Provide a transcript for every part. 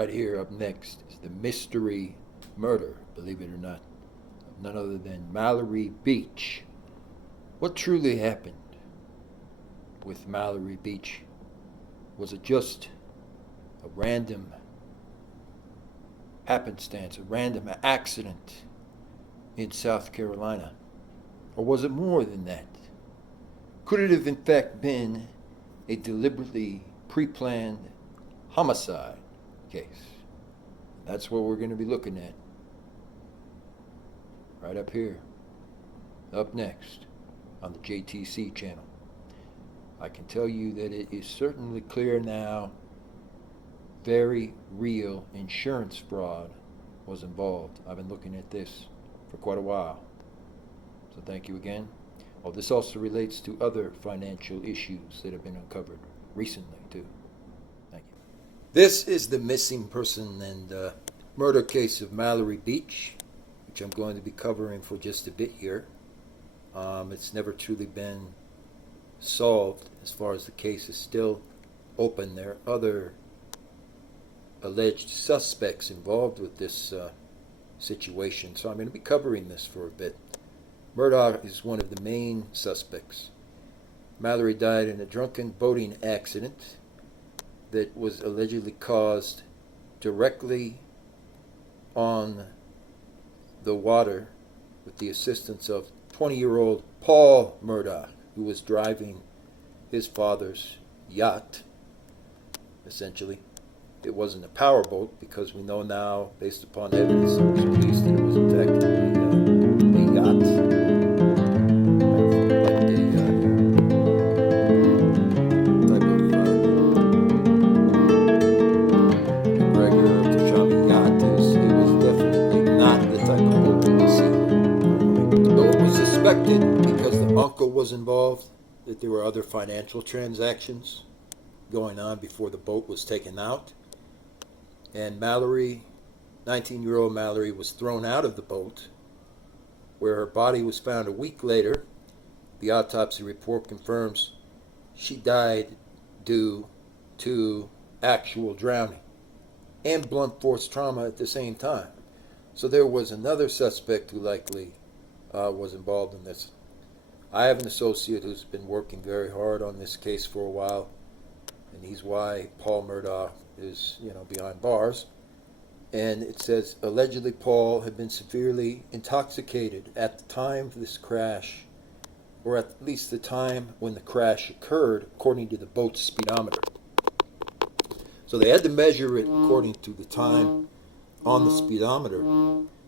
Right here, up next, is the mystery murder, believe it or not, of none other than Mallory Beach. What truly happened with Mallory Beach? Was it just a random happenstance, a random accident in South Carolina? Or was it more than that? Could it have in fact been a deliberately pre-planned homicide case? That's what we're going to be looking at right up here, up next on the JTC channel. I can tell you that it is certainly clear now very real insurance fraud was involved. I've been looking at this for quite a while. So thank you again. Oh, this also relates to other financial issues that have been uncovered recently too. Thank you. This is the missing person and murder case of Mallory Beach, which I'm going to be covering for just a bit here. It's never truly been solved as far as the case is still open. There are other alleged suspects involved with this situation, so I'm going to be covering this for a bit. Murdaugh is one of the main suspects. Mallory died in a drunken boating accident that was allegedly caused directly on the water with the assistance of 20-year-old Paul Murdaugh, who was driving his father's yacht, essentially. It wasn't a powerboat because we know now, based upon evidence that was released, that it was in fact a yacht. Because the uncle was involved, that there were other financial transactions going on before the boat was taken out. And Mallory, 19-year-old Mallory, was thrown out of the boat, where her body was found a week later. The autopsy report confirms she died due to actual drowning and blunt force trauma at the same time. So there was another suspect who likely was involved in this. I have an associate who's been working very hard on this case for a while, and he's why Paul Murdaugh is, behind bars. And it says allegedly Paul had been severely intoxicated at the time of this crash, or at least the time when the crash occurred, according to the boat's speedometer. So they had to measure it according to the time on the speedometer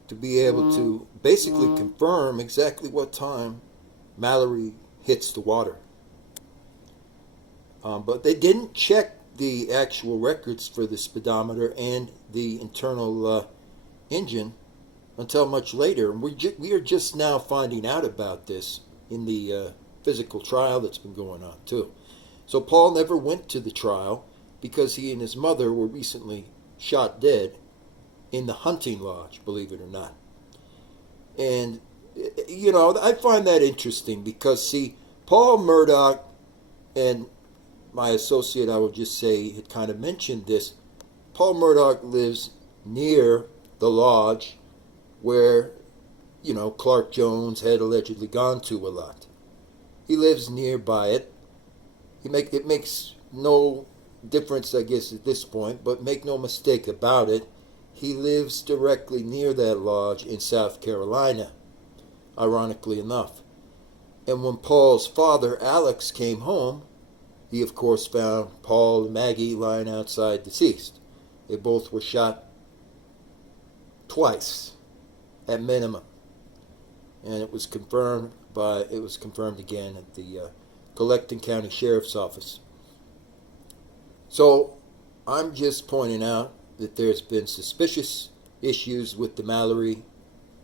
to be able to basically confirm exactly what time Mallory hits the water. But they didn't check the actual records for the speedometer and the internal engine until much later. And we are just now finding out about this in the physical trial that's been going on too. So Paul never went to the trial because he and his mother were recently shot dead in the hunting lodge, believe it or not. And, I find that interesting because, see, Paul Murdaugh and my associate, I would just say, had kind of mentioned this. Paul Murdaugh lives near the lodge where, Clark Jones had allegedly gone to a lot. He lives nearby it. It makes no difference, I guess, at this point, but make no mistake about it. He lives directly near that lodge in South Carolina, ironically enough. And when Paul's father, Alex, came home, he, of course, found Paul and Maggie lying outside deceased. They both were shot twice, at minimum. And it was confirmed again at the Colleton County Sheriff's Office. So I'm just pointing out that there's been suspicious issues with the Mallory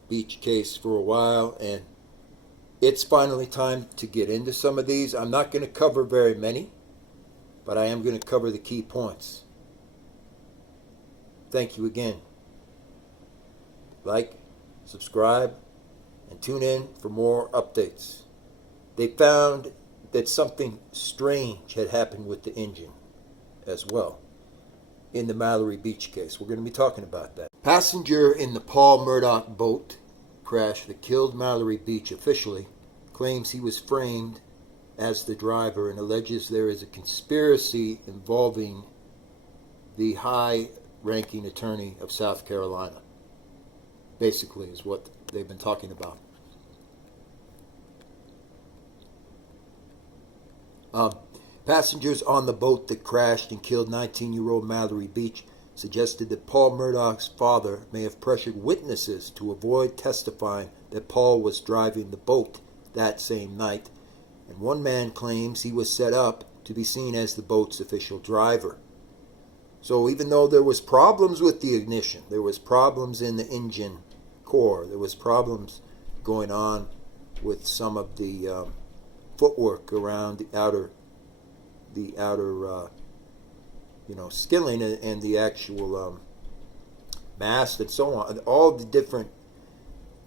Beach case for a while, and it's finally time to get into some of these. I'm not going to cover very many, but I am going to cover the key points. Thank you again. Like, subscribe, and tune in for more updates. They found that something strange had happened with the engine as well. in the Mallory Beach case. We're going to be talking about that. Passenger in the Paul Murdaugh boat crash that killed Mallory Beach officially claims he was framed as the driver and alleges there is a conspiracy involving the high-ranking attorney of South Carolina. Basically is what they've been talking about. Passengers on the boat that crashed and killed 19-year-old Mallory Beach suggested that Paul Murdaugh's father may have pressured witnesses to avoid testifying that Paul was driving the boat that same night, and one man claims he was set up to be seen as the boat's official driver. So even though there was problems with the ignition, there was problems in the engine core, there was problems going on with some of the footwork around the outer skilling and the actual mast and so on, all the different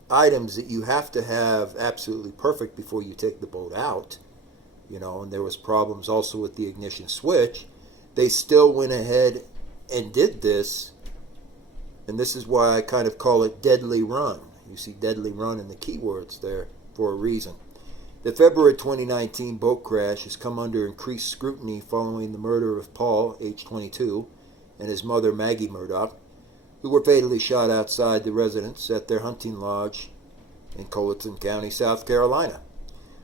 items that you have to have absolutely perfect before you take the boat out, and there was problems also with the ignition switch. They still went ahead and did this, and this is why I kind of call it deadly run. You see deadly run in the keywords there for a reason. The February 2019 boat crash has come under increased scrutiny following the murder of Paul, age 22, and his mother, Maggie Murdaugh, who were fatally shot outside the residence at their hunting lodge in Colleton County, South Carolina.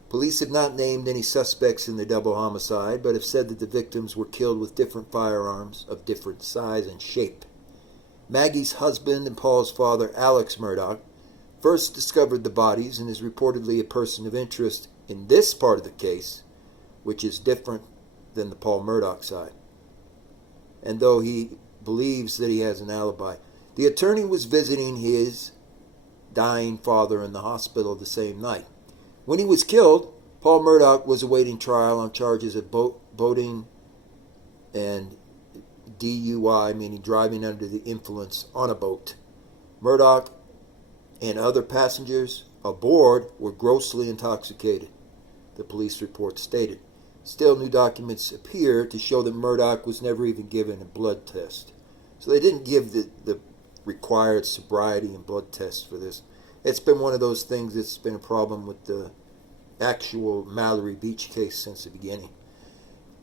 Police have not named any suspects in the double homicide, but have said that the victims were killed with different firearms of different size and shape. Maggie's husband and Paul's father, Alex Murdaugh, first discovered the bodies and is reportedly a person of interest in this part of the case, which is different than the Paul Murdaugh side. And though he believes that he has an alibi, the attorney was visiting his dying father in the hospital the same night. When he was killed, Paul Murdaugh was awaiting trial on charges of boating and DUI, meaning driving under the influence on a boat. Murdaugh and other passengers aboard were grossly intoxicated, the police report stated. Still, new documents appear to show that Murdaugh was never even given a blood test. So they didn't give the required sobriety and blood tests for this. It's been one of those things that's been a problem with the actual Mallory Beach case since the beginning.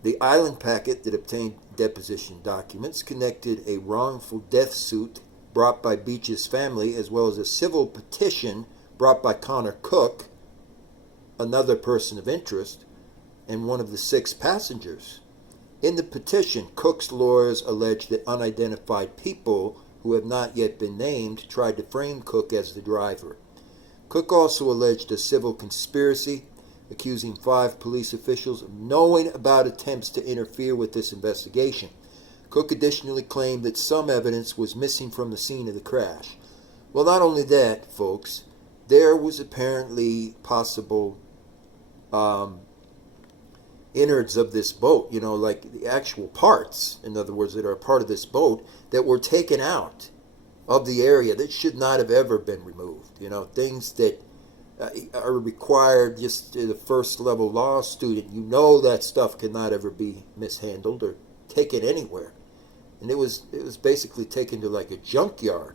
The island packet that obtained deposition documents connected a wrongful death suit brought by Beach's family, as well as a civil petition brought by Connor Cook, another person of interest, and one of the 6 passengers. In the petition, Cook's lawyers alleged that unidentified people who have not yet been named tried to frame Cook as the driver. Cook also alleged a civil conspiracy, accusing 5 police officials of knowing about attempts to interfere with this investigation. Cook additionally claimed that some evidence was missing from the scene of the crash. Well, not only that, folks, there was apparently possible innards of this boat, like the actual parts, in other words, that are part of this boat, that were taken out of the area that should not have ever been removed. Things that are required just to the first level law student. That stuff cannot ever be mishandled or taken anywhere. And it was basically taken to like a junkyard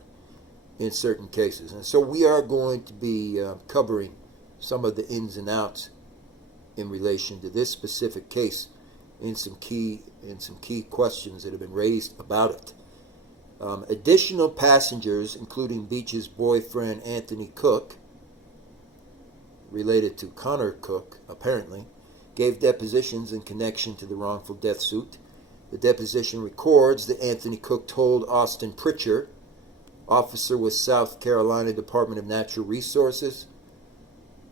in certain cases. And so we are going to be covering some of the ins and outs in relation to this specific case in some key questions that have been raised about it. Additional passengers, including Beach's boyfriend Anthony Cook, related to Connor Cook, apparently, gave depositions in connection to the wrongful death suit. The deposition records that Anthony Cook told Austin Pritchard, officer with South Carolina Department of Natural Resources,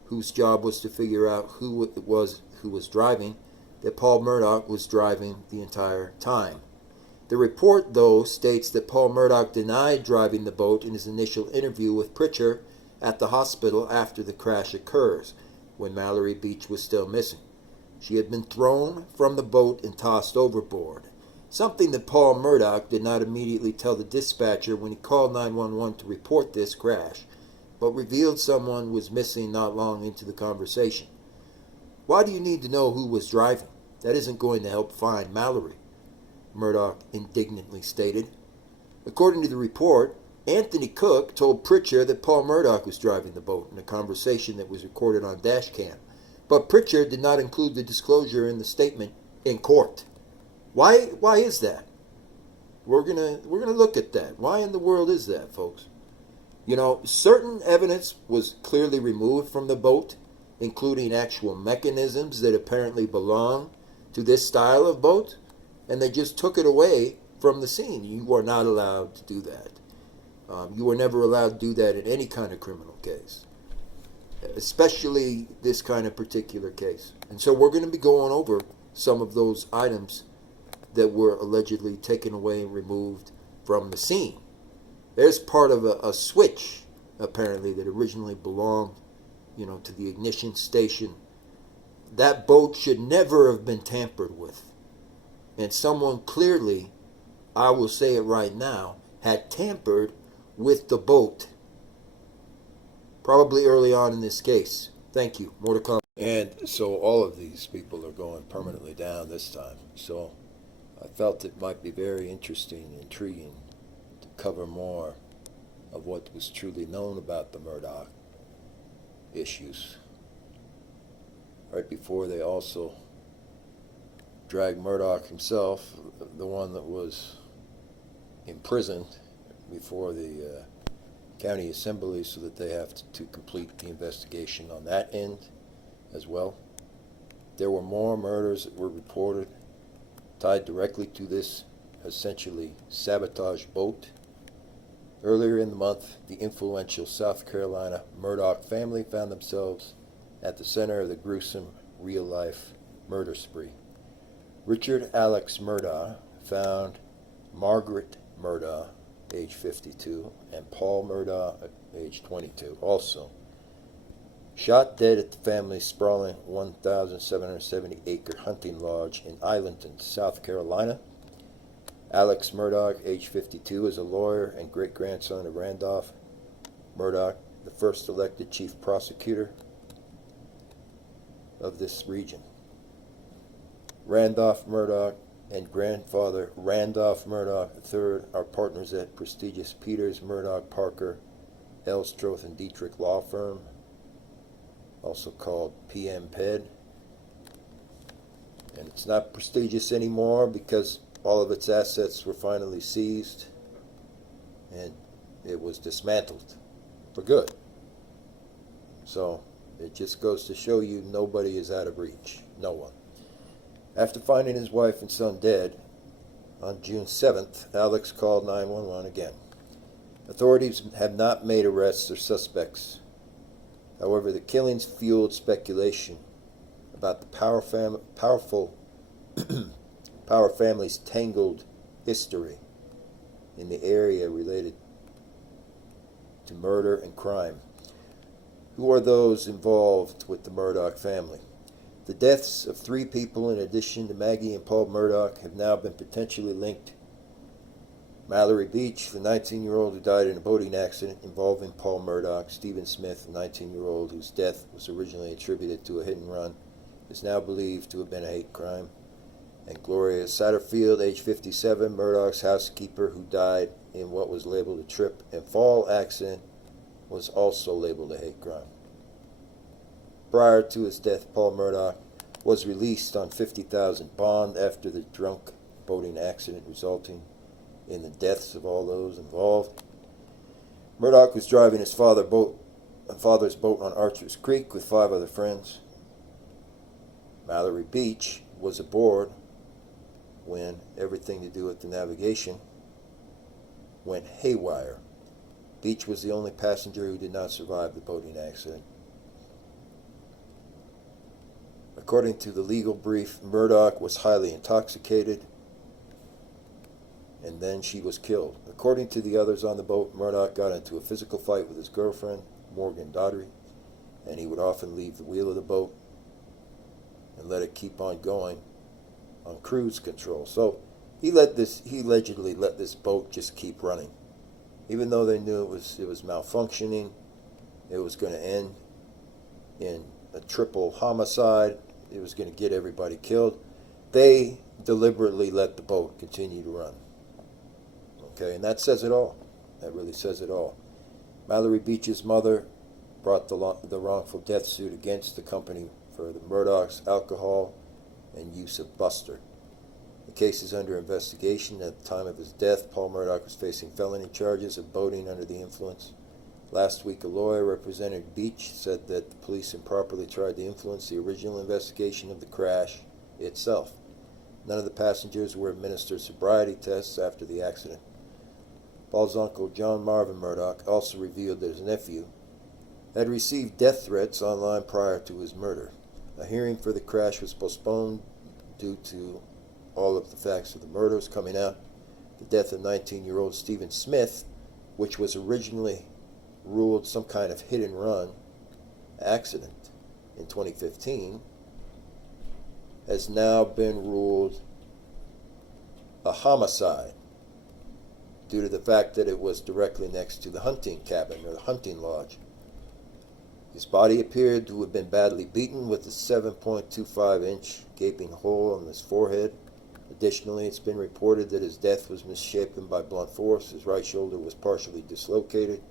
whose job was to figure out who it was who was driving, that Paul Murdaugh was driving the entire time. The report, though, states that Paul Murdaugh denied driving the boat in his initial interview with Pritchard at the hospital after the crash occurs, when Mallory Beach was still missing. She had been thrown from the boat and tossed overboard, something that Paul Murdaugh did not immediately tell the dispatcher when he called 911 to report this crash, but revealed someone was missing not long into the conversation. Why do you need to know who was driving? That isn't going to help find Mallory. Murdaugh indignantly stated. According to the report, Anthony Cook told Pritchard that Paul Murdaugh was driving the boat in a conversation that was recorded on dash cam. But Pritchard did not include the disclosure in the statement in court. Why is that? We're gonna look at that. Why in the world is that, folks? Certain evidence was clearly removed from the boat, including actual mechanisms that apparently belong to this style of boat, and they just took it away from the scene. You are not allowed to do that. You were never allowed to do that in any kind of criminal case, especially this kind of particular case. And so we're going to be going over some of those items that were allegedly taken away and removed from the scene. There's part of a switch, apparently, that originally belonged, to the ignition station. That boat should never have been tampered with. And someone clearly, I will say it right now, had tampered with the boat. Probably early on in this case. Thank you. More to come. And so all of these people are going permanently down this time. So I felt it might be very interesting and intriguing to cover more of what was truly known about the Murdaugh issues. Right before they also dragged Murdaugh himself, the one that was imprisoned before the county assembly, so that they have to complete the investigation on that end as well. There were more murders that were reported tied directly to this essentially sabotage boat. Earlier in the month, the influential South Carolina Murdaugh family found themselves at the center of the gruesome real-life murder spree. Richard Alex Murdaugh found Margaret Murdaugh, age 52, and Paul Murdaugh, age 22, also shot dead at the family's sprawling 1,770-acre hunting lodge in Islandton, South Carolina. Alex Murdaugh, age 52, is a lawyer and great-grandson of Randolph Murdaugh, the first elected chief prosecutor of this region. Randolph Murdaugh and grandfather Randolph Murdaugh III are partners at prestigious Peters, Murdaugh, Parker, Elstroth, and Dietrich law firm, also called PM Ped. And it's not prestigious anymore because all of its assets were finally seized and it was dismantled for good. So it just goes to show you nobody is out of reach. No one. After finding his wife and son dead, on June 7th, Alex called 911 again. Authorities have not made arrests or suspects. However, the killings fueled speculation about the Power family's tangled history in the area related to murder and crime. Who are those involved with the Murdaugh family? The deaths of 3 people, in addition to Maggie and Paul Murdaugh, have now been potentially linked. Mallory Beach, the 19-year-old who died in a boating accident involving Paul Murdaugh; Stephen Smith, the 19-year-old whose death was originally attributed to a hit and run, is now believed to have been a hate crime; and Gloria Satterfield, age 57, Murdaugh's housekeeper, who died in what was labeled a trip and fall accident, was also labeled a hate crime. Prior to his death, Paul Murdaugh was released on $50,000 bond after the drunk boating accident resulting in the deaths of all those involved. Murdaugh was driving his father's boat on Archer's Creek with 5 other friends. Mallory Beach was aboard when everything to do with the navigation went haywire. Beach was the only passenger who did not survive the boating accident. According to the legal brief, Murdaugh was highly intoxicated, and then she was killed. According to the others on the boat, Murdaugh got into a physical fight with his girlfriend, Morgan Daughtry, and he would often leave the wheel of the boat and let it keep on going on cruise control. So he allegedly let this boat just keep running, even though they knew it was malfunctioning. It was going to end in a triple homicide. It was going to get everybody killed. They deliberately let the boat continue to run. Okay, and that says it all. That really says it all. Mallory Beach's mother brought the wrongful death suit against the company for the Murdaugh's alcohol and use of Buster. The case is under investigation. At the time of his death, Paul Murdaugh was facing felony charges of boating under the influence. Last week, a lawyer representing Beach said that the police improperly tried to influence the original investigation of the crash itself. None of the passengers were administered sobriety tests after the accident. Paul's uncle, John Marvin Murdaugh, also revealed that his nephew had received death threats online prior to his murder. A hearing for the crash was postponed due to all of the facts of the murders coming out. The death of 19-year-old Stephen Smith, which was originally ruled some kind of hit-and-run accident in 2015, has now been ruled a homicide due to the fact that it was directly next to the hunting cabin or the hunting lodge. His body appeared to have been badly beaten with a 7.25-inch gaping hole on his forehead. Additionally, it's been reported that his death was misshapen by blunt force. His right shoulder was partially dislocated,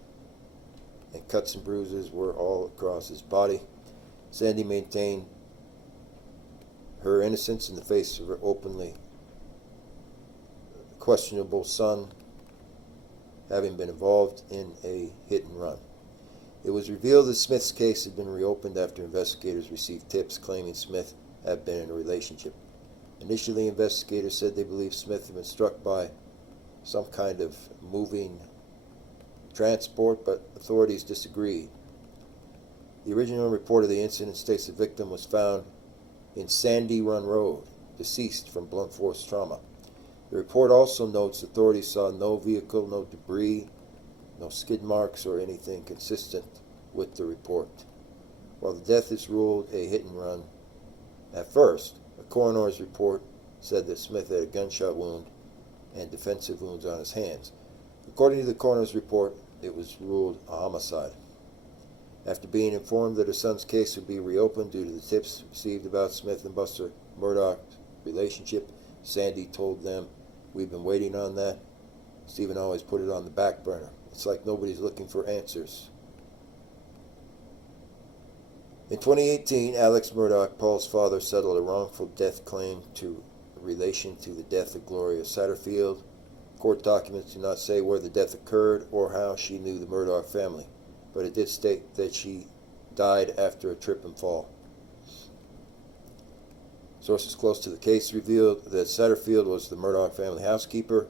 and cuts and bruises were all across his body. Sandy maintained her innocence in the face of her openly questionable son having been involved in a hit and run. It was revealed that Smith's case had been reopened after investigators received tips claiming Smith had been in a relationship. Initially, investigators said they believed Smith had been struck by some kind of moving transport, but authorities disagreed. The original report of the incident states the victim was found in Sandy Run Road, deceased from blunt force trauma. The report also notes authorities saw no vehicle, no debris, no skid marks, or anything consistent with the report. While the death is ruled a hit and run, at first, a coroner's report said that Smith had a gunshot wound and defensive wounds on his hands. According to the coroner's report, it was ruled a homicide. After being informed that her son's case would be reopened due to the tips received about Smith and Buster Murdaugh's relationship, Sandy told them, "We've been waiting on that. Stephen always put it on the back burner. It's like nobody's looking for answers." In 2018, Alex Murdaugh, Paul's father, settled a wrongful death claim in relation to the death of Gloria Satterfield. Court documents do not say where the death occurred or how she knew the Murdaugh family, but it did state that she died after a trip and fall. Sources close to the case revealed that Satterfield was the Murdaugh family housekeeper.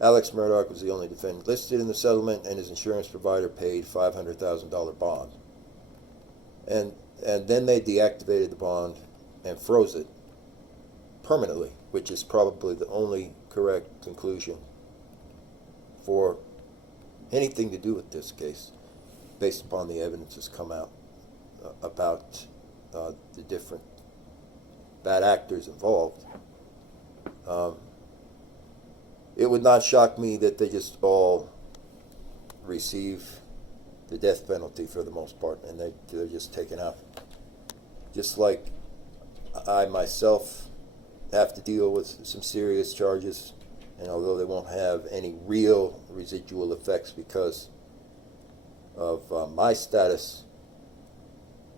Alex Murdaugh was the only defendant listed in the settlement, and his insurance provider paid $500,000 bond. And then they deactivated the bond and froze it permanently, which is probably the only correct conclusion for anything to do with this case, based upon the evidence that's come out about the different bad actors involved. It would not shock me that they just all receive the death penalty for the most part, and they're just taken out. Just like I myself have to deal with some serious charges, and although they won't have any real residual effects because of my status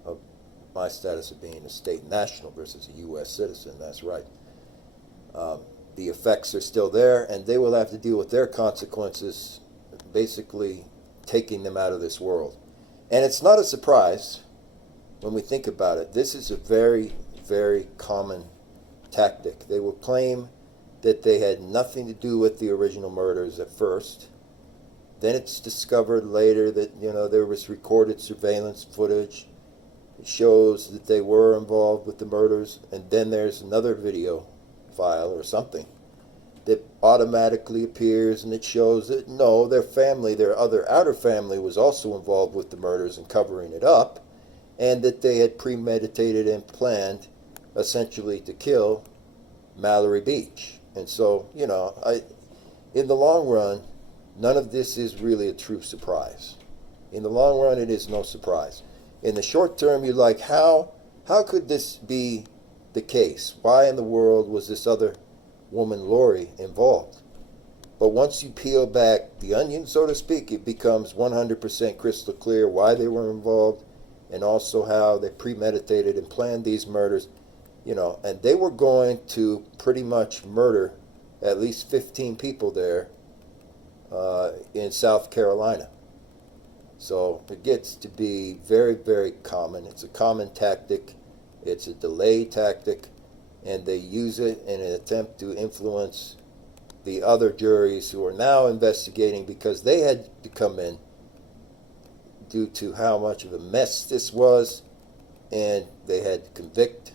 of being a state national versus a U.S. citizen, that's right. The effects are still there, and they will have to deal with their consequences, basically taking them out of this world. And it's not a surprise when we think about it. This is a very, very common tactic. They will claim that they had nothing to do with the original murders at first. Then it's discovered later that, there was recorded surveillance footage. It shows that they were involved with the murders, and then there's another video file or something that automatically appears, and it shows that no, their family, their other outer family, was also involved with the murders and covering it up, and that they had premeditated and planned essentially to kill Mallory Beach. And so, in the long run, none of this is really a true surprise. In the long run, it is no surprise. In the short term, you're like, how could this be the case? Why in the world was this other woman Lori involved. But once you peel back the onion, so to speak, it becomes 100% crystal clear why they were involved and also how they premeditated and planned these murders. And they were going to pretty much murder at least 15 people there in South Carolina. So it gets to be very, very common. It's a common tactic. It's a delay tactic, and they use it in an attempt to influence the other juries who are now investigating, because they had to come in due to how much of a mess this was, and they had to convict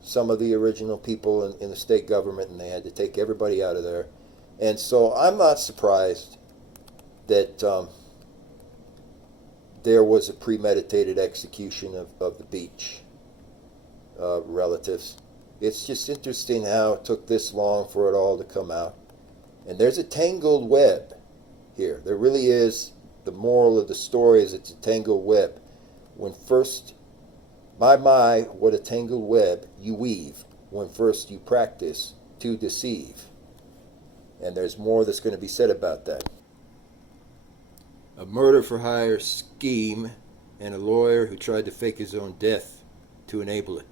some of the original people in the state government, and they had to take everybody out of there. And so I'm not surprised that there was a premeditated execution of the Beach relatives. It's just interesting how it took this long for it all to come out. And there's a tangled web here. There really is. The moral of the story is it's a tangled web. When first, my, what a tangled web you weave when first you practice to deceive. And there's more that's going to be said about that. A murder for hire scheme and a lawyer who tried to fake his own death to enable it.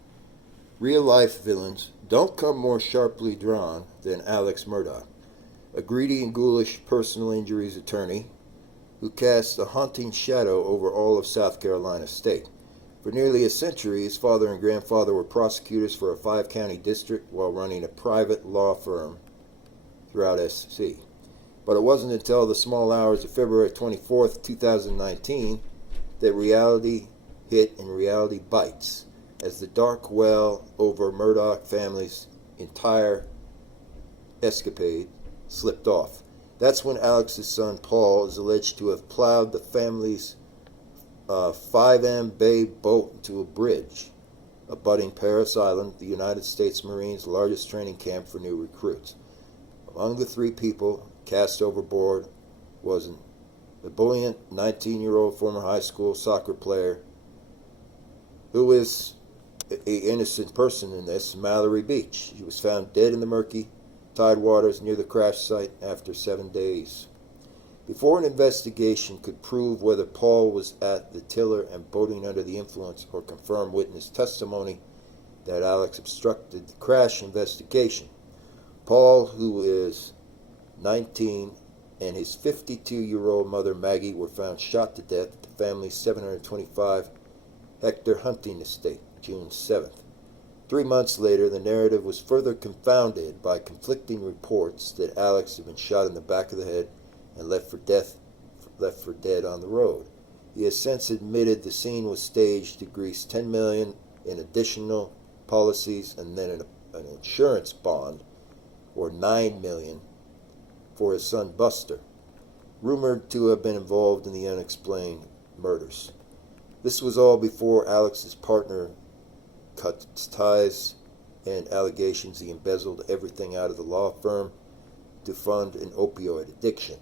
Real life villains don't come more sharply drawn than Alex Murdaugh, a greedy and ghoulish personal injuries attorney who casts a haunting shadow over all of South Carolina state. For nearly a century, his father and grandfather were prosecutors for a 5-county district while running a private law firm throughout SC. But it wasn't until the small hours of February 24th, 2019, that reality hit and reality bites as the dark well over Murdaugh family's entire escapade slipped off. That's when Alex's son Paul is alleged to have plowed the family's 5M Bay boat into a bridge abutting Paris Island, the United States Marines' largest training camp for new recruits. Among the 3 people cast overboard was an ebullient 19-year-old former high school soccer player who is an innocent person in this, Mallory Beach. She was found dead in the murky tidewaters near the crash site after 7 days. Before an investigation could prove whether Paul was at the tiller and boating under the influence or confirm witness testimony that Alex obstructed the crash investigation, Paul, who is 19, and his 52-year-old mother Maggie were found shot to death at the family's 725-hectare hunting estate, June 7th. 3 months later, the narrative was further confounded by conflicting reports that Alex had been shot in the back of the head and left for dead on the road. He has since admitted the scene was staged to grease $10 million in additional policies and then an insurance bond, or $9 million, for his son Buster, rumored to have been involved in the unexplained murders. This was all before Alex's partner cut ties and allegations he embezzled everything out of the law firm to fund an opioid addiction.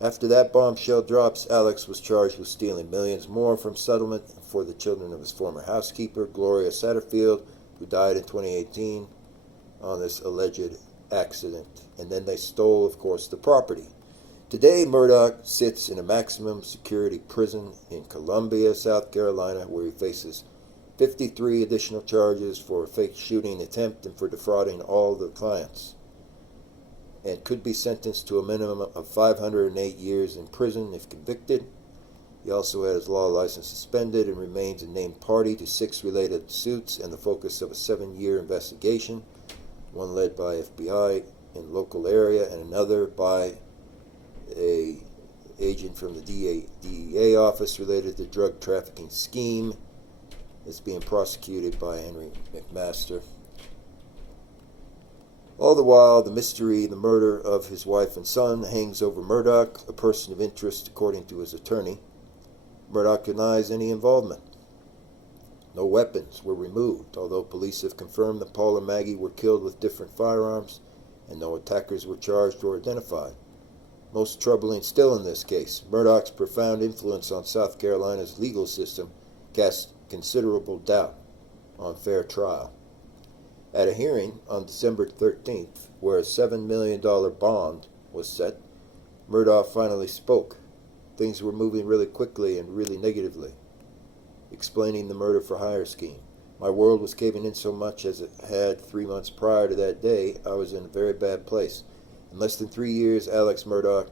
After that bombshell drops, Alex was charged with stealing millions more from settlement for the children of his former housekeeper, Gloria Satterfield, who died in 2018 on this alleged accident. And then they stole, of course, the property. Today, Murdaugh sits in a maximum security prison in Columbia, South Carolina, where he faces 53 additional charges for a fake shooting attempt and for defrauding all the clients, and could be sentenced to a minimum of 508 years in prison if convicted. He also had his law license suspended and remains a named party to 6 related suits and the focus of a 7-year investigation, one led by FBI in local area and another by a agent from the DEA office related to drug trafficking scheme. It's being prosecuted by Henry McMaster. All the while, the mystery, the murder of his wife and son, hangs over Murdaugh, a person of interest according to his attorney. Murdaugh denies any involvement. No weapons were removed, although police have confirmed that Paul and Maggie were killed with different firearms, and no attackers were charged or identified. Most troubling still in this case, Murdaugh's profound influence on South Carolina's legal system cast considerable doubt on fair trial. At a hearing on December 13th, where a $7 million bond was set, Murdaugh finally spoke. Things were moving really quickly and really negatively, explaining the murder for hire scheme. My world was caving in so much as it had 3 months prior to that day. I was in a very bad place. In less than 3 years, Alex Murdaugh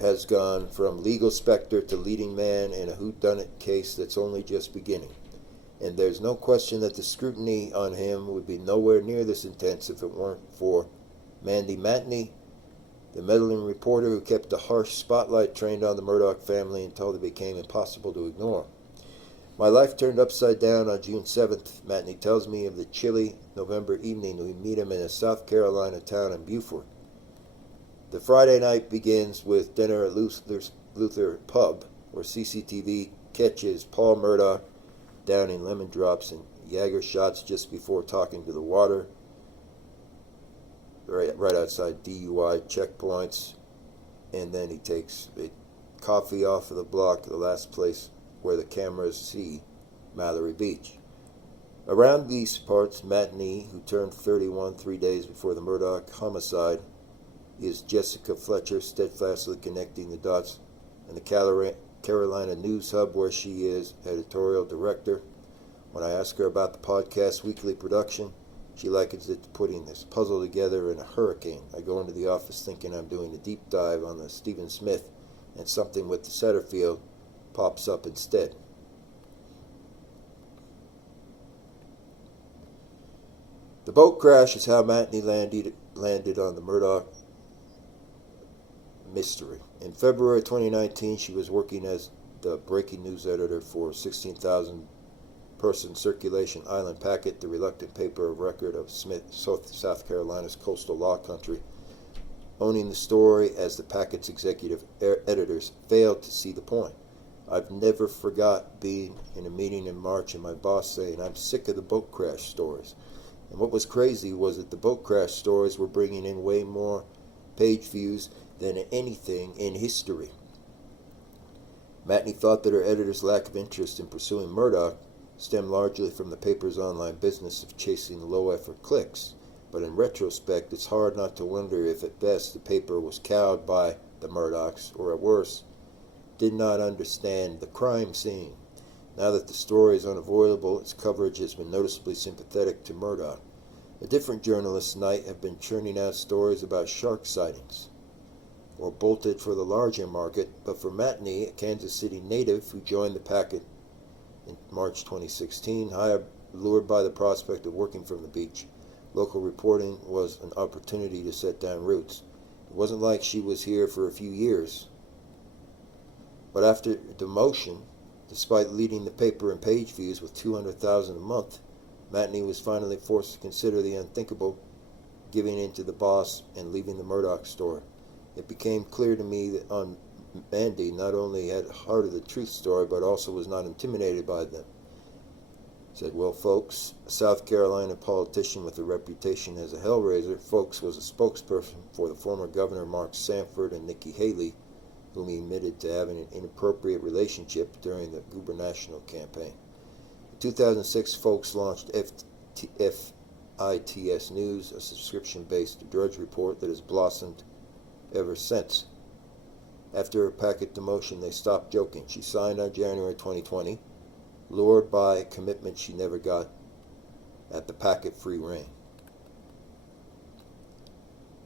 has gone from legal specter to leading man in a whodunit case that's only just beginning. And there's no question that the scrutiny on him would be nowhere near this intense if it weren't for Mandy Matney, the meddling reporter who kept a harsh spotlight trained on the Murdaugh family until it became impossible to ignore. My life turned upside down on June 7th. Matney tells me of the chilly November evening we meet him in a South Carolina town in Beaufort. The Friday night begins with dinner at Luther Pub, where CCTV catches Paul Murdaugh downing lemon drops and Jaeger shots just before talking to the water, right outside DUI checkpoints, and then he takes a coffee off of the block, the last place where the cameras see Mallory Beach. Around these parts, Matney, who turned 31 3 days before the Murdaugh homicide, is Jessica Fletcher, steadfastly connecting the dots, and the Carolina News Hub, where she is editorial director. When I ask her about the podcast weekly production, she likens it to putting this puzzle together in a hurricane. I go into the office thinking I'm doing a deep dive on the Stephen Smith, and something with the Setterfield pops up instead. The boat crash is how Matney landed on the Murdaugh mystery. In February 2019, she was working as the breaking news editor for 16,000 person circulation Island Packet, the reluctant paper of record of South Carolina's coastal law country. Owning the story as the Packet's executive editors failed to see the point. I've never forgot being in a meeting in March and my boss saying, "I'm sick of the boat crash stories." And what was crazy was that the boat crash stories were bringing in way more page views than anything in history. Matney thought that her editor's lack of interest in pursuing Murdaugh stemmed largely from the paper's online business of chasing low-effort clicks. But in retrospect, it's hard not to wonder if at best the paper was cowed by the Murdaughs, or at worst, did not understand the crime scene. Now that the story is unavoidable, its coverage has been noticeably sympathetic to Murdaugh. A different journalist night have been churning out stories about shark sightings, or bolted for the larger market, but for Matney, a Kansas City native who joined the Packet in March 2016, lured by the prospect of working from the beach, local reporting was an opportunity to set down roots. It wasn't like she was here for a few years. But after demotion, despite leading the paper in page views with 200,000 a month, Matney was finally forced to consider the unthinkable, giving in to the boss and leaving the Murdaugh story. It became clear to me that Mandy not only had heart of the truth story, but also was not intimidated by them. Said, "Well, folks, a South Carolina politician with a reputation as a hellraiser, Folks was a spokesperson for the former governor Mark Sanford and Nikki Haley, whom he admitted to having an inappropriate relationship during the gubernatorial campaign." In 2006, Folks launched FITS News, a subscription-based Drudge report that has blossomed ever since. After her Packet demotion, they stopped joking. She signed on January 2020, lured by a commitment she never got at the Packet free reign.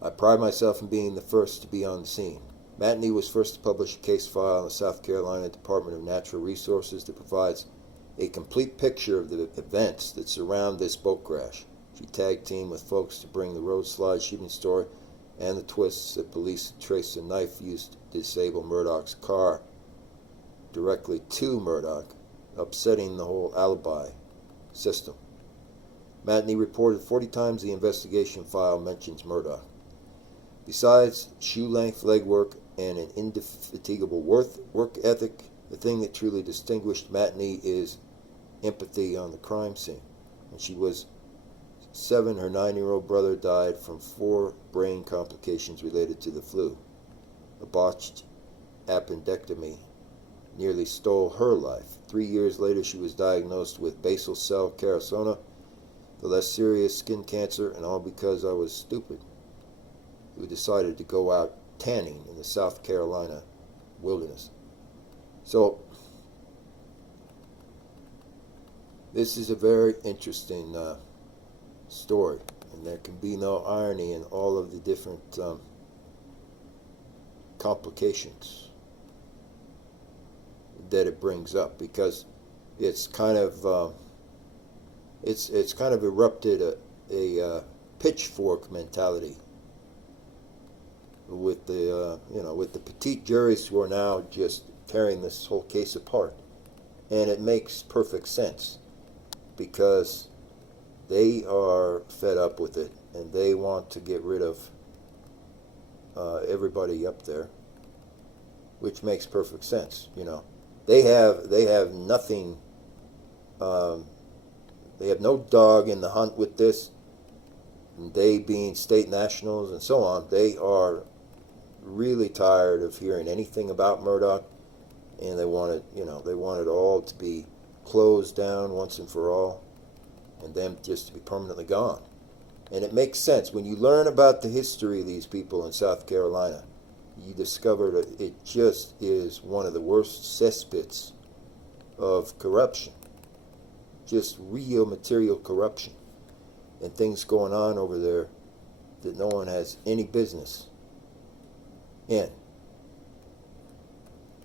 I pride myself in being the first to be on the scene. Matney was first to publish a case file in the South Carolina Department of Natural Resources that provides a complete picture of the events that surround this boat crash. She tag-teamed with Folks to bring the road slide shooting story and the twists that police traced a knife used to disable Murdaugh's car directly to Murdaugh, upsetting the whole alibi system. Matney reported 40 times the investigation file mentions Murdaugh. Besides shoe-length legwork and an indefatigable work ethic, the thing that truly distinguished Matney is empathy on the crime scene. When she was 7, her 9-year-old brother died from 4 brain complications related to the flu. A botched appendectomy nearly stole her life. 3 years later, she was diagnosed with basal cell carcinoma the less serious skin cancer, and all because I was stupid, who decided to go out tanning in the South Carolina wilderness. So, this is a very interesting story, and there can be no irony in all of the different complications that it brings up, because it's kind of it's kind of erupted a pitchfork mentality with the with the petite juries who are now just tearing this whole case apart, and it makes perfect sense because they are fed up with it and they want to get rid of everybody up there, which makes perfect sense. They have nothing. They have no dog in the hunt with this. And they being state nationals and so on, they are really tired of hearing anything about Murdaugh, and they want it all to be closed down once and for all, and them just to be permanently gone. And it makes sense when you learn about the history of these people in South Carolina. You discover that it just is one of the worst cesspits of corruption. Just real material corruption, and things going on over there that no one has any business in.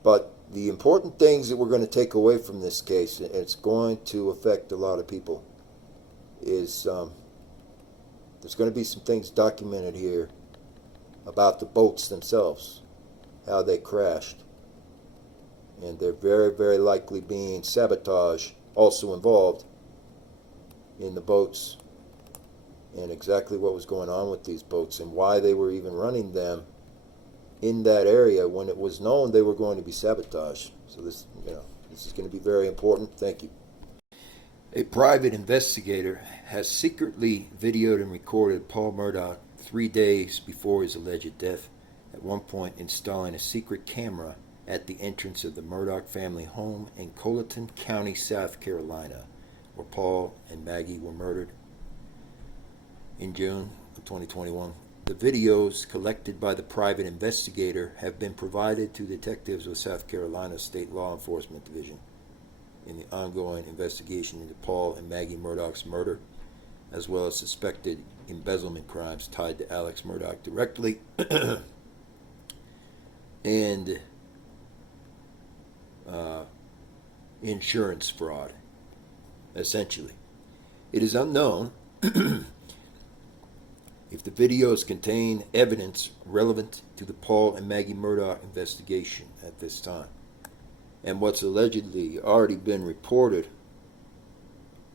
But the important things that we're going to take away from this case, and it's going to affect a lot of people, is there's going to be some things documented here about the boats themselves, how they crashed, and they're very, very likely being sabotage also involved in the boats, and exactly what was going on with these boats and why they were even running them in that area when it was known they were going to be sabotaged. So this is going to be very important. Thank you. A private investigator has secretly videoed and recorded Paul Murdaugh 3 days before his alleged death, at one point installing a secret camera at the entrance of the Murdaugh family home in Colleton County, South Carolina, where Paul and Maggie were murdered in June of 2021. The videos collected by the private investigator have been provided to detectives of South Carolina State Law Enforcement Division in the ongoing investigation into Paul and Maggie Murdaugh's murder, as well as suspected embezzlement crimes tied to Alex Murdaugh directly and insurance fraud, essentially. It is unknown if the videos contain evidence relevant to the Paul and Maggie Murdaugh investigation at this time. And what's allegedly already been reported,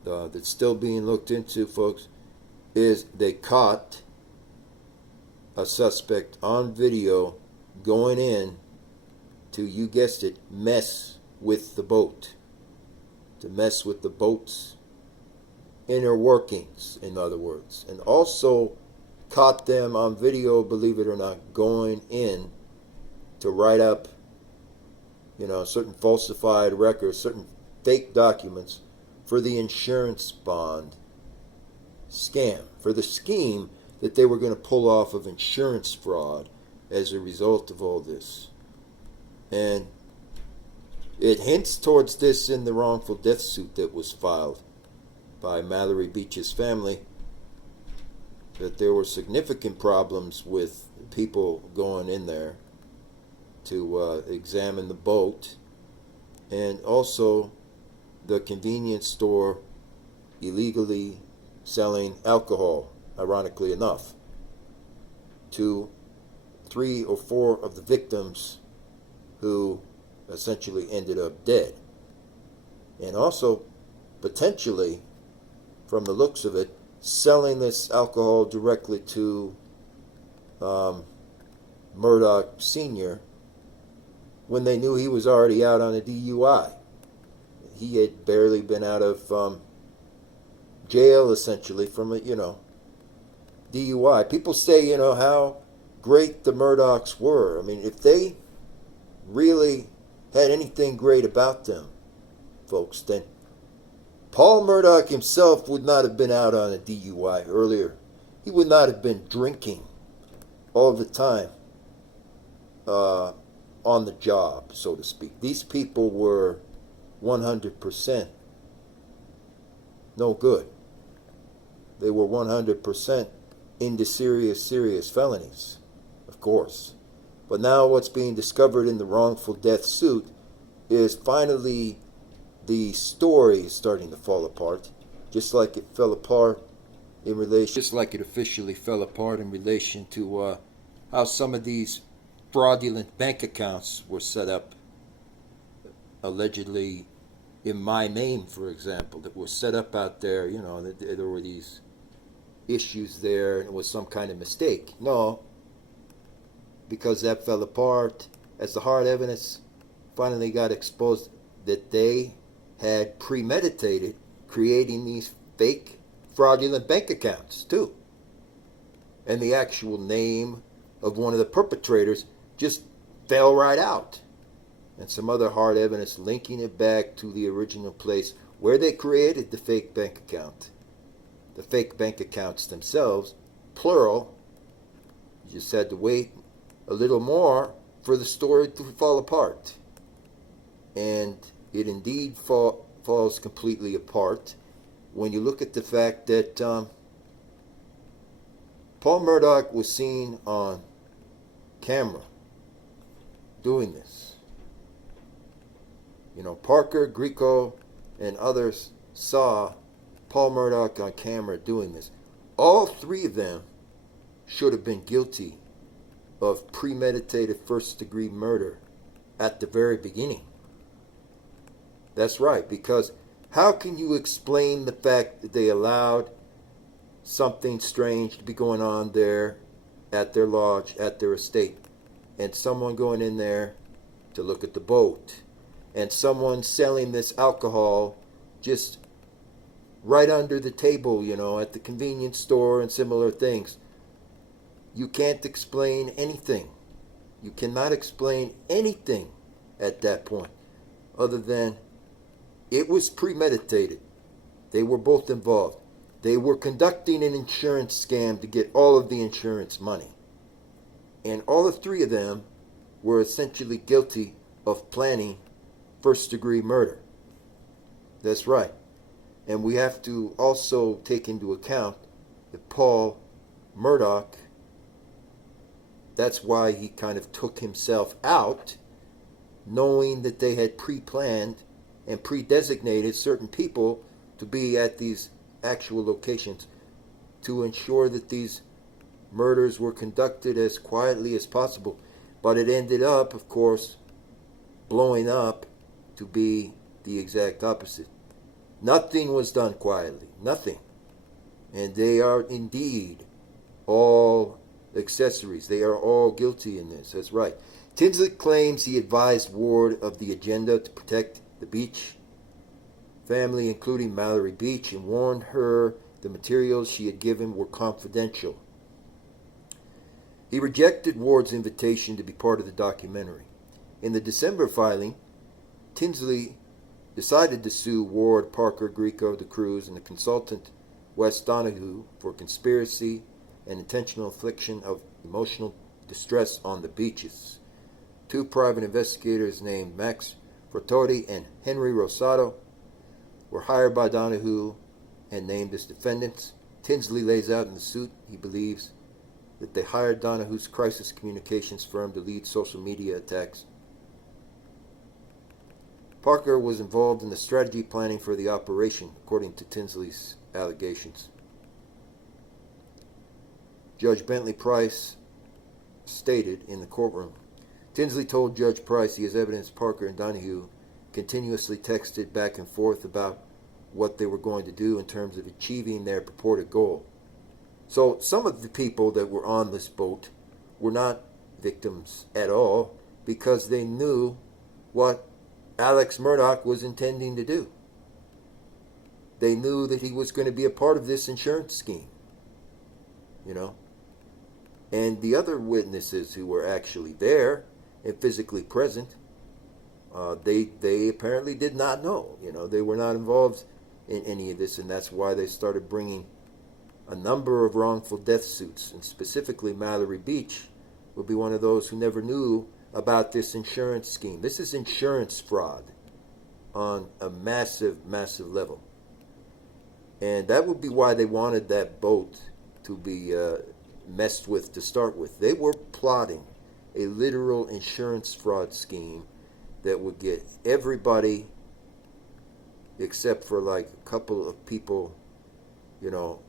that's still being looked into, folks, is they caught a suspect on video going in to, you guessed it, mess with the boat. To mess with the boat's inner workings, in other words. And also caught them on video, believe it or not, going in to write up, certain falsified records, certain fake documents for the insurance bond scam, for the scheme that they were going to pull off of insurance fraud as a result of all this. And it hints towards this in the wrongful death suit that was filed by Mallory Beach's family, that there were significant problems with people going in there to examine the boat, and also the convenience store illegally selling alcohol, ironically enough, to 3 or 4 of the victims who essentially ended up dead. And also, potentially, from the looks of it, selling this alcohol directly to Murdaugh Sr. when they knew he was already out on a DUI. He had barely been out of jail, essentially, from a, DUI. People say, how great the Murdaughs were. I mean, if they really had anything great about them, folks, then Paul Murdaugh himself would not have been out on a DUI earlier. He would not have been drinking all the time on the job, so to speak. These people were 100% no good. They were 100% into serious felonies, of course. But now what's being discovered in the wrongful death suit is finally the story is starting to fall apart, just like it fell apart in relation, just like it officially fell apart in relation to how some of these fraudulent bank accounts were set up, allegedly in my name, for example, that were set up out there. You know, there were these issues there and it was some kind of mistake. No, because that fell apart as the hard evidence finally got exposed that they had premeditated creating these fake fraudulent bank accounts too. And the actual name of one of the perpetrators just fell right out. And some other hard evidence linking it back to the original place where they created the fake bank account. The fake bank accounts themselves, plural. You just had to wait a little more for the story to fall apart. And it indeed falls completely apart when you look at the fact that Paul Murdaugh was seen on camera doing this. You know, Parker, Grieco, and others saw Paul Murdaugh on camera doing this. All three of them should have been guilty of premeditated first-degree murder at the very beginning. That's right, because how can you explain the fact that they allowed something strange to be going on there at their lodge, at their estate, and someone going in there to look at the boat, and someone selling this alcohol just right under the table, you know, at the convenience store and similar things? You can't explain anything. You cannot explain anything at that point other than it was premeditated. They were both involved. They were conducting an insurance scam to get all of the insurance money. And all the three of them were essentially guilty of planning first-degree murder. That's right. And we have to also take into account that Paul Murdaugh, that's why he kind of took himself out, knowing that they had pre-planned and pre-designated certain people to be at these actual locations to ensure that these murders were conducted as quietly as possible. But it ended up, of course, blowing up to be the exact opposite. Nothing was done quietly. Nothing. And they are indeed all accessories. They are all guilty in this. That's right. Tinsley claims he advised Ward of the agenda to protect the Beach family, including Mallory Beach, and warned her the materials she had given were confidential. He rejected Ward's invitation to be part of the documentary. In the December filing, Tinsley decided to sue Ward, Parker, Grieco, the Cruz, and the consultant Wes Donahue for conspiracy and intentional infliction of emotional distress on the Beaches. Two private investigators named Max Frattori and Henry Rosado were hired by Donahue and named as defendants. Tinsley lays out in the suit he believes that they hired Donahue's crisis communications firm to lead social media attacks. Parker was involved in the strategy planning for the operation, according to Tinsley's allegations. Judge Bentley Price stated in the courtroom, Tinsley told Judge Price he has evidence Parker and Donahue continuously texted back and forth about what they were going to do in terms of achieving their purported goal. So some of the people that were on this boat were not victims at all because they knew what Alex Murdaugh was intending to do. They knew that he was going to be a part of this insurance scheme, you know. And the other witnesses who were actually there and physically present, they apparently did not know. You know, they were not involved in any of this, and that's why they started bringing a number of wrongful death suits, and specifically Mallory Beach will be one of those who never knew about this insurance scheme. This is insurance fraud on a massive, massive level. And that would be why they wanted that boat to be messed with to start with. They were plotting a literal insurance fraud scheme that would get everybody, except for like a couple of people,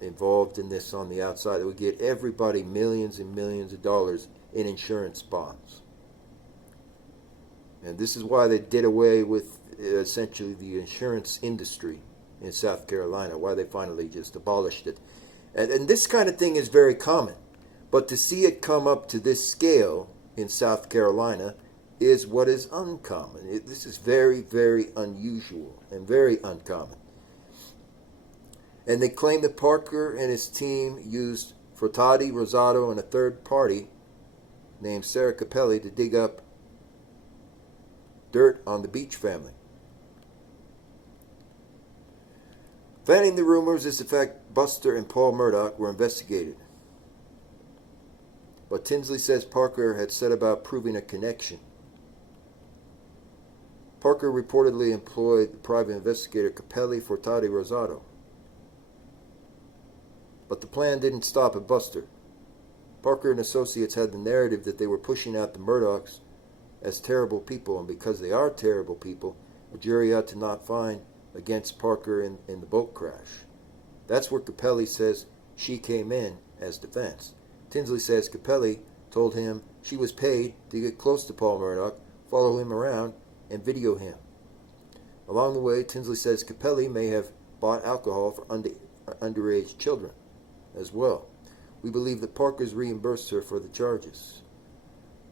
involved in this on the outside. It would get everybody millions and millions of dollars in insurance bonds. And this is why they did away with essentially the insurance industry in South Carolina, why they finally just abolished it. And this kind of thing is very common. But to see it come up to this scale in South Carolina is what is uncommon. This is very, very unusual and very uncommon. And they claim that Parker and his team used Furtado, Rosado, and a third party named Sarah Capelli to dig up dirt on the Beach family. Fanning the rumors is the fact Buster and Paul Murdaugh were investigated. But Tinsley says Parker had set about proving a connection. Parker reportedly employed the private investigator Capelli, Furtado, Rosado. But the plan didn't stop at Buster. Parker and associates had the narrative that they were pushing out the Murdaughs as terrible people, and because they are terrible people, a jury ought to not find against Parker in the boat crash. That's where Capelli says she came in as defense. Tinsley says Capelli told him she was paid to get close to Paul Murdaugh, follow him around, and video him. Along the way, Tinsley says Capelli may have bought alcohol for underage children as well. We believe that Parker's reimbursed her for the charges.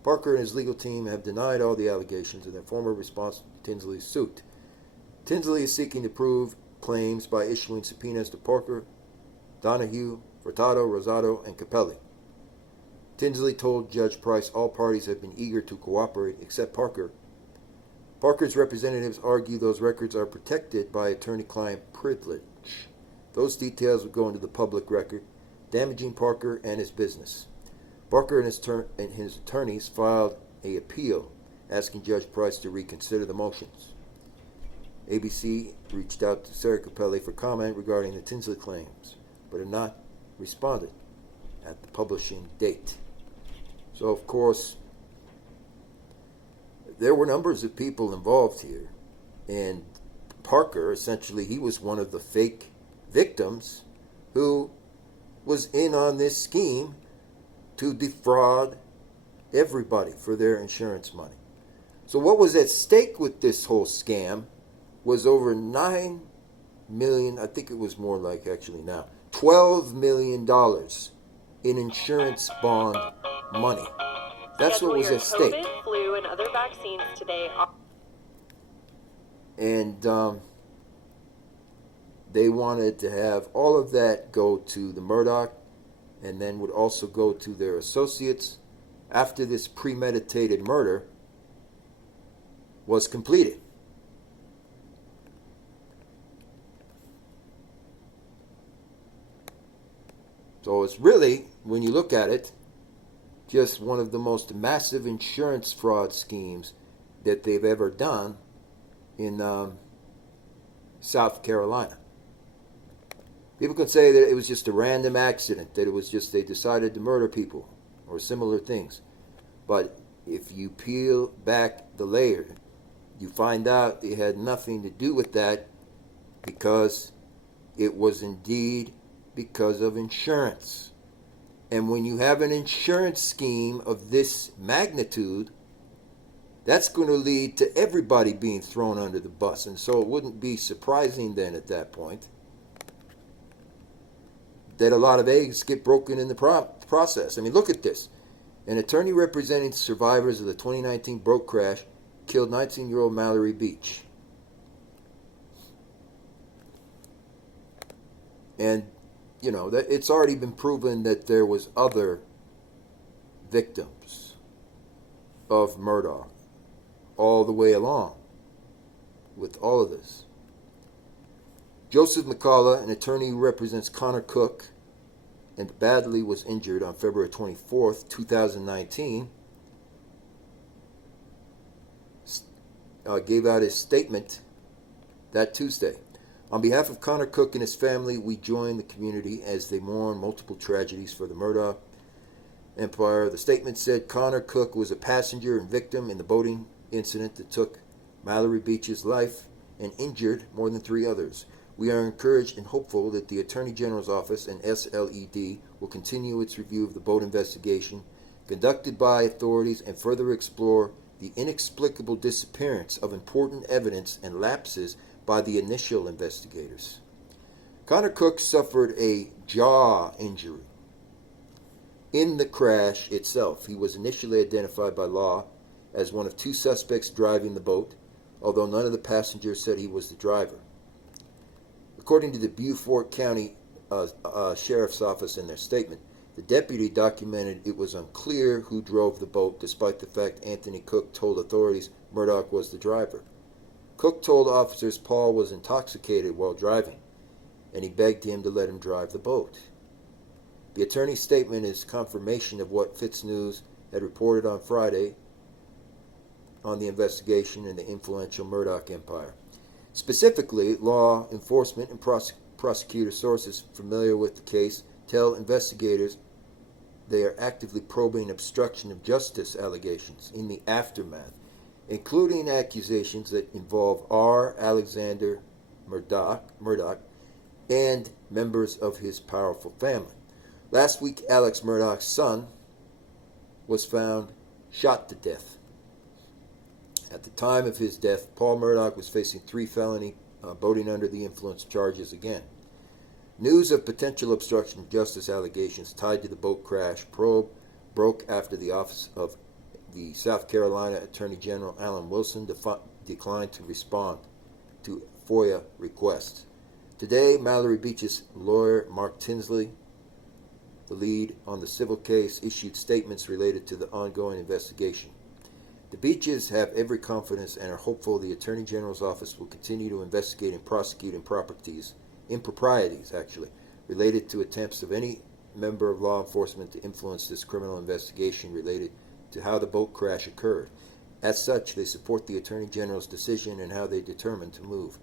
Parker and his legal team have denied all the allegations in their formal response to Tinsley's suit. Tinsley is seeking to prove claims by issuing subpoenas to Parker, Donahue, Furtado, Rosado, and Capelli. Tinsley told Judge Price all parties have been eager to cooperate except Parker. Parker's representatives argue those records are protected by attorney-client privilege. Those details would go into the public record, damaging Parker and his business. Parker and his attorneys filed an appeal asking Judge Price to reconsider the motions. ABC reached out to Sarah Capelli for comment regarding the Tinsley claims, but have not responded at the publishing date. So, of course, there were numbers of people involved here, and Parker, essentially, he was one of the fake victims who was in on this scheme to defraud everybody for their insurance money. So what was at stake with this whole scam was over $9 million, I think it was more like actually now, $12 million in insurance bond money. That's what was at stake. COVID, flu, and other vaccines today. And they wanted to have all of that go to the Murdaugh, and then would also go to their associates after this premeditated murder was completed. So it's really, when you look at it, just one of the most massive insurance fraud schemes that they've ever done in South Carolina. People could say that it was just a random accident, that it was just they decided to murder people or similar things. But if you peel back the layer, you find out it had nothing to do with that, because it was indeed because of insurance. And when you have an insurance scheme of this magnitude, that's going to lead to everybody being thrown under the bus. And so it wouldn't be surprising then at that point that a lot of eggs get broken in the process. I mean, look at this. An attorney representing survivors of the 2019 boat crash killed 19-year-old Mallory Beach. And, you know, that it's already been proven that there was other victims of Murdaugh all the way along with all of this. Joseph McCullough, an attorney who represents Connor Cook and badly was injured on February 24th, 2019, gave out his statement that Tuesday. On behalf of Connor Cook and his family, we join the community as they mourn multiple tragedies for the Murdaugh empire. The statement said Connor Cook was a passenger and victim in the boating incident that took Mallory Beach's life and injured more than 3 others. We are encouraged and hopeful that the Attorney General's Office and SLED will continue its review of the boat investigation conducted by authorities and further explore the inexplicable disappearance of important evidence and lapses by the initial investigators. Connor Cook suffered a jaw injury in the crash itself. He was initially identified by law as one of 2 suspects driving the boat, although none of the passengers said he was the driver. According to the Beaufort County Sheriff's Office in their statement, the deputy documented it was unclear who drove the boat, despite the fact Anthony Cook told authorities Murdaugh was the driver. Cook told officers Paul was intoxicated while driving, and he begged him to let him drive the boat. The attorney's statement is confirmation of what FitzNews had reported on Friday on the investigation in the influential Murdaugh empire. Specifically, law enforcement and prosecutor sources familiar with the case tell investigators they are actively probing obstruction of justice allegations in the aftermath, including accusations that involve R. Alexander Murdaugh and members of his powerful family. Last week, Alex Murdaugh's son was found shot to death. At the time of his death, Paul Murdaugh was facing 3 felony boating under the influence charges again. News of potential obstruction of justice allegations tied to the boat crash probe broke after the office of the South Carolina Attorney General Alan Wilson declined to respond to FOIA requests. Today, Mallory Beach's lawyer, Mark Tinsley, the lead on the civil case, issued statements related to the ongoing investigation. The Beaches have every confidence and are hopeful the Attorney General's Office will continue to investigate and prosecute improprieties, related to attempts of any member of law enforcement to influence this criminal investigation related to how the boat crash occurred. As such, they support the Attorney General's decision and how they determined to move.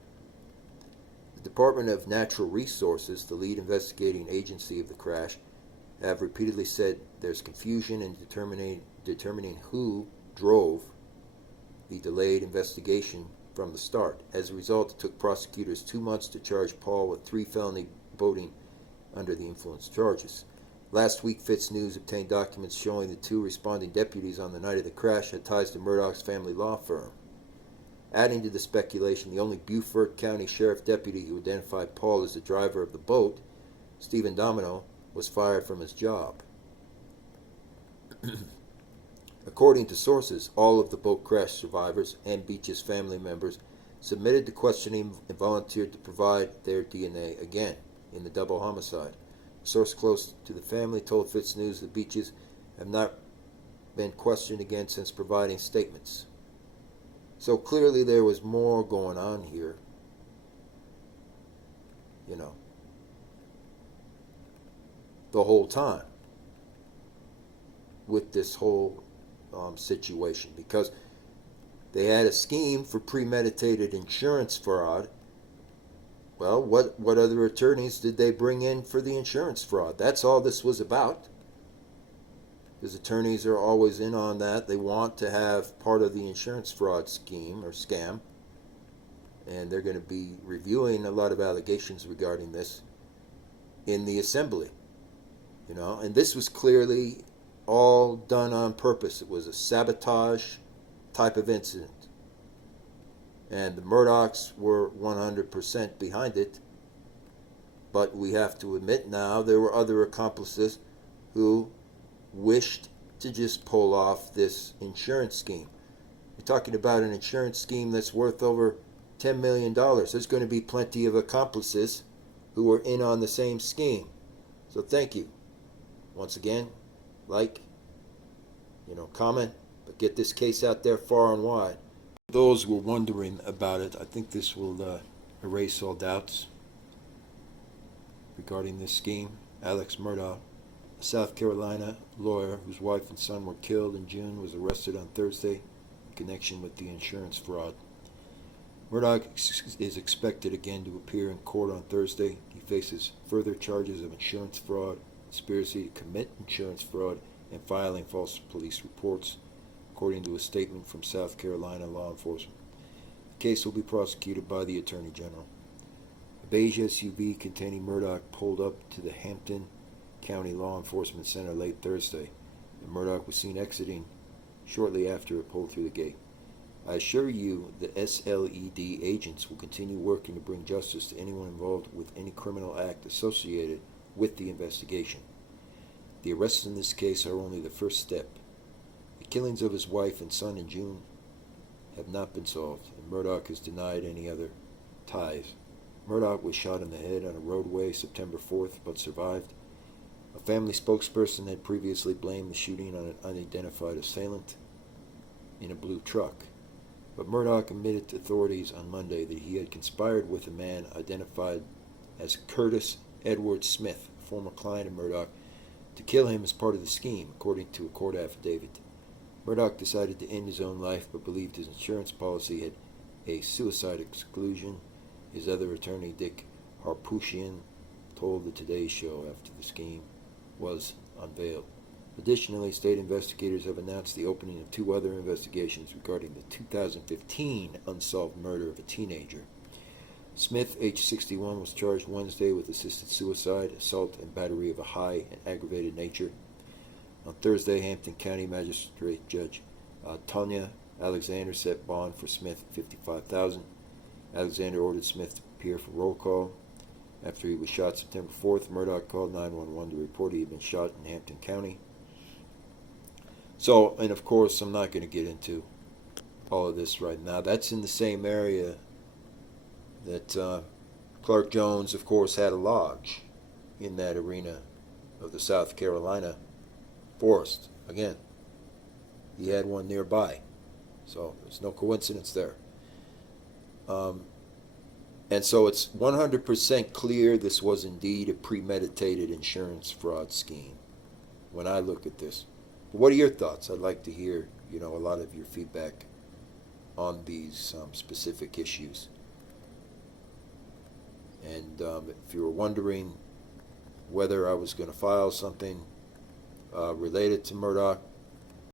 The Department of Natural Resources, the lead investigating agency of the crash, have repeatedly said there's confusion in determining who drove the delayed investigation from the start. As a result, it took prosecutors 2 months to charge Paul with 3 felony boating under the influence charges. Last week, FitzNews obtained documents showing the 2 responding deputies on the night of the crash had ties to Murdaugh's family law firm. Adding to the speculation, the only Beaufort County Sheriff deputy who identified Paul as the driver of the boat, Stephen Domino, was fired from his job. According to sources, all of the boat crash survivors and Beach's family members submitted to questioning and volunteered to provide their DNA again in the double homicide. A source close to the family told FitzNews the Beaches have not been questioned again since providing statements. So clearly there was more going on here, the whole time with this whole situation, because they had a scheme for premeditated insurance fraud. Well, what other attorneys did they bring in for the insurance fraud? That's all this was about. Because attorneys are always in on that. They want to have part of the insurance fraud scheme or scam. And they're going to be reviewing a lot of allegations regarding this in the assembly. And this was clearly all done on purpose. It was a sabotage type of incident. And the Murdaughs were 100% behind it. But we have to admit now there were other accomplices who wished to just pull off this insurance scheme. You're talking about an insurance scheme that's worth over $10 million. There's going to be plenty of accomplices who are in on the same scheme. So thank you. Once again, like, comment, but get this case out there far and wide. Those who were wondering about it, I think this will erase all doubts. regarding this scheme. Alex Murdaugh, a South Carolina lawyer whose wife and son were killed in June, was arrested on Thursday in connection with the insurance fraud. Murdaugh is expected again to appear in court on Thursday. He faces further charges of insurance fraud, conspiracy to commit insurance fraud, and filing false police reports, according to a statement from South Carolina law enforcement. The case will be prosecuted by the Attorney General. A beige SUV containing Murdaugh pulled up to the Hampton County Law Enforcement Center late Thursday, and Murdaugh was seen exiting shortly after it pulled through the gate. I assure you that SLED agents will continue working to bring justice to anyone involved with any criminal act associated with the investigation. The arrests in this case are only the first step. The killings of his wife and son in June have not been solved, and Murdaugh has denied any other ties. Murdaugh was shot in the head on a roadway September 4th, but survived. A family spokesperson had previously blamed the shooting on an unidentified assailant in a blue truck. But Murdaugh admitted to authorities on Monday that he had conspired with a man identified as Curtis Edward Smith, a former client of Murdaugh, to kill him as part of the scheme, according to a court affidavit. Murdaugh decided to end his own life but believed his insurance policy had a suicide exclusion. His other attorney, Dick Harpootlian, told the Today Show after the scheme was unveiled. Additionally, state investigators have announced the opening of two other investigations regarding the 2015 unsolved murder of a teenager. Smith, age 61, was charged Wednesday with assisted suicide, assault, and battery of a high and aggravated nature. On Thursday, Hampton County Magistrate Judge Tonya Alexander set bond for Smith at $55,000. Alexander ordered Smith to appear for roll call. After he was shot September 4th, Murdaugh called 911 to report he had been shot in Hampton County. So, and of course, I'm not going to get into all of this right now. That's in the same area that Clark Jones, of course, had a lodge in that arena of the South Carolina forest. Again, he had one nearby. So, there's no coincidence there. And so it's 100% clear this was indeed a premeditated insurance fraud scheme when I look at this. What are your thoughts? I'd like to hear, a lot of your feedback on these specific issues. And if you were wondering whether I was going to file something related to Murdaugh,